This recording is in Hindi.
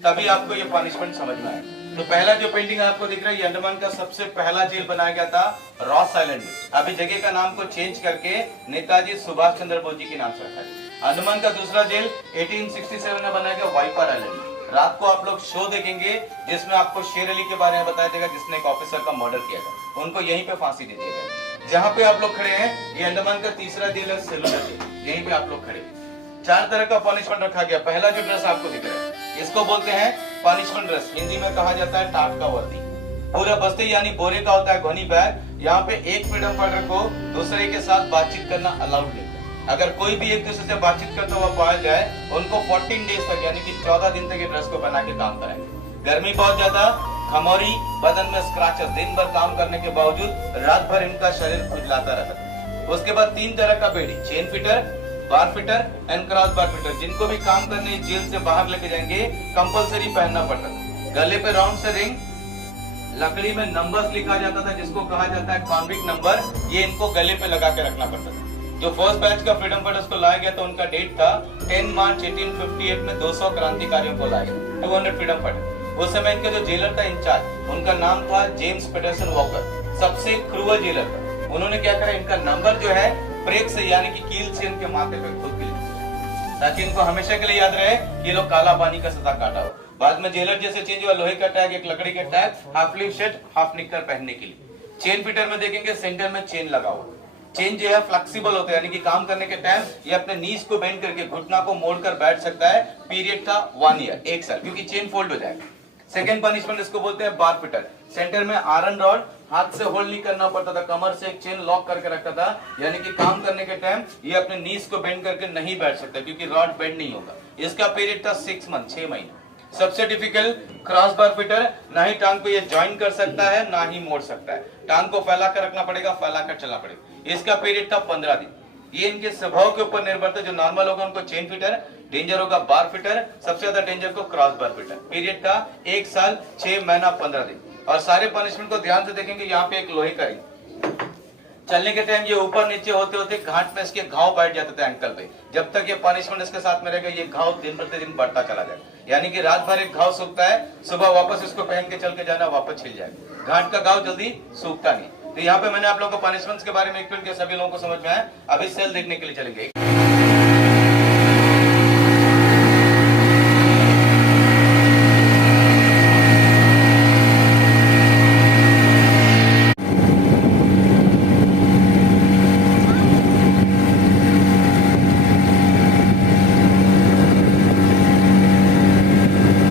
तभी आपको ये पनिशमेंट समझ में आए। तो पहला जो पेंटिंग आपको दिख रहा है, ये अंडमान का सबसे पहला जेल बनाया गया था रॉस आइलैंड में। अभी जगह का नाम को चेंज करके नेताजी सुभाष चंद्र बोस जी के नाम से रखा है। अंडमान का दूसरा जेल 1867 में बनाया गया वाइपर आइलैंड में। रात को आप लोग शो देखेंगे जिसमें आपको शेर अली के बारे में बताया जाएगा, जिसने एक ऑफिसर का मर्डर किया था, उनको यहीं पे फांसी दे दिया गया। जहां पे आप लोग खड़े हैं, ये अंडमान का तीसरा जेल है सेलुलर जेल, यहीं पे आप लोग खड़े। 4 तरह का पनिशमेंट रखा गया। पहला जो ड्रेस आपको दिख रहा है, इसको बोलते हैं पनिशमेंट ड्रेस, हिंदी में कहा जाता है टाट का वर्दी। पूरा बस्ते यानी बोरे का होता है घोनी बैग। यहाँ पे एक फ्रीडम फाइटर को दूसरे के साथ बातचीत करना अलाउड नहीं है। अगर कोई भी एक दूसरे से बातचीत करता हुआ पाया जाए, उनको 14 डेज तक यानी कि 14 दिन तक ये ड्रेस को बना के काम कराएंगे। गर्मी बहुत ज्यादा, खमोरी, बदन में स्क्रैचेस, दिन भर काम करने के बावजूद रात भर इनका शरीर खुजलाता रहता है। उसके बाद 3 तरह का बेड़ी, chain fitter, bar fitter and cross bar fitter, जिनको भी काम करने जेल से बाहर लेके जाएंगे कंपलसरी पहनना पड़ता था। गले पे राउंड से रिंग, लकड़ी में नंबर्स लिखा जाता था जिसको कहा जाता है कॉन्विक्ट नंबर, ये इनको गले पे लगा के रखना पड़ता था। जो फर्स्ट बैच का फ्रीडम फाइटर्स को लाया गया था, उनका डेट था 10 मार्च 1858 में 200 क्रांतिकारियों को लाया गया, 200 फ्रीडम फाइटर। उस समय इनका जो जेलर था इंचार्ज, उनका नाम था जेम्स पेटरसन वॉकर, सबसे क्रूअल जेलर था। उन्होंने क्या करा, इनका नंबर जो है ब्रेक से यानी कि कील से इनके माथे पे खुद के लिए, ताकि इनको हमेशा के लिए याद रहे ये लोग काला पानी का सजा काटा हो। बाद में जेलर जैसे चेंज हुआ, लोहे का टैग, एक लकड़ी का tag, half sleeve shirt, half निक्कर पहनने के लिए। चेन फिटर में देखेंगे सेंटर में चेन लगा हुआ। चेन जो है फ्लेक्सिबल होता है, यानी कि काम करने के टाइम ये अपने नीज को बेंड करके घुटना को मोड़कर बैठ सकता है। पीरियड था 1 ईयर, 1 साल, क्योंकि चेन फोल्ड हो जाएगा। सेकंड पनिशमेंट इसको बोलते हैं बार फिटर। सेंटर में आयरन रॉड, हाथ से होल्ड नहीं करना पड़ता था, कमर से एक चेन लॉक करके रखता था, यानी कि काम करने के टाइम ये अपने नीज को बेंड करके नहीं बैठ सकता, क्योंकि रॉड बेंड नहीं होगा। इसका पीरियड था 6 मंथ, 6 महीने। सबसे डिफिकल्ट क्रॉस बार फिटर, ना ही टांग को ये ज्वाइन कर सकता है ना ही मोड़ सकता है, टांग को फैला कर रखना पड़ेगा, फैला कर चलना पड़ेगा। इसका पीरियड था 15 दिन। ये इनके स्वभाव के ऊपर निर्भर था। जो नॉर्मल होगा उनको चेन फिटर, डेंजर होगा बार फिटर, सबसे ज्यादा डेंजर को क्रॉस बार फिटर। पीरियड था 1 साल 6 महीना 15 दिन। और सारे पनिशमेंट को ध्यान से देखेंगे, यहाँ पे एक लोहे का रिंग, चलने के टाइम ये ऊपर नीचे होते होते घाट में इसके घाव बैठ जाते थे एंकल पे। जब तक ये पनिशमेंट इसके साथ में रहेगा, ये घाव दिन प्रतिदिन बढ़ता चला जाएगा, यानी कि रात भर एक घाव सूखता है, सुबह वापस इसको पहन के चल के जाना, वापस छिल जाएगा। घाट का घाव जल्दी सूखता नहीं। तो यहाँ पे मैंने आप लोगों को पनिशमेंट्स के बारे में एक्सप्लेन किया, सभी लोगों को समझ में आया। अभी सेल देखने के लिए चलेंगे।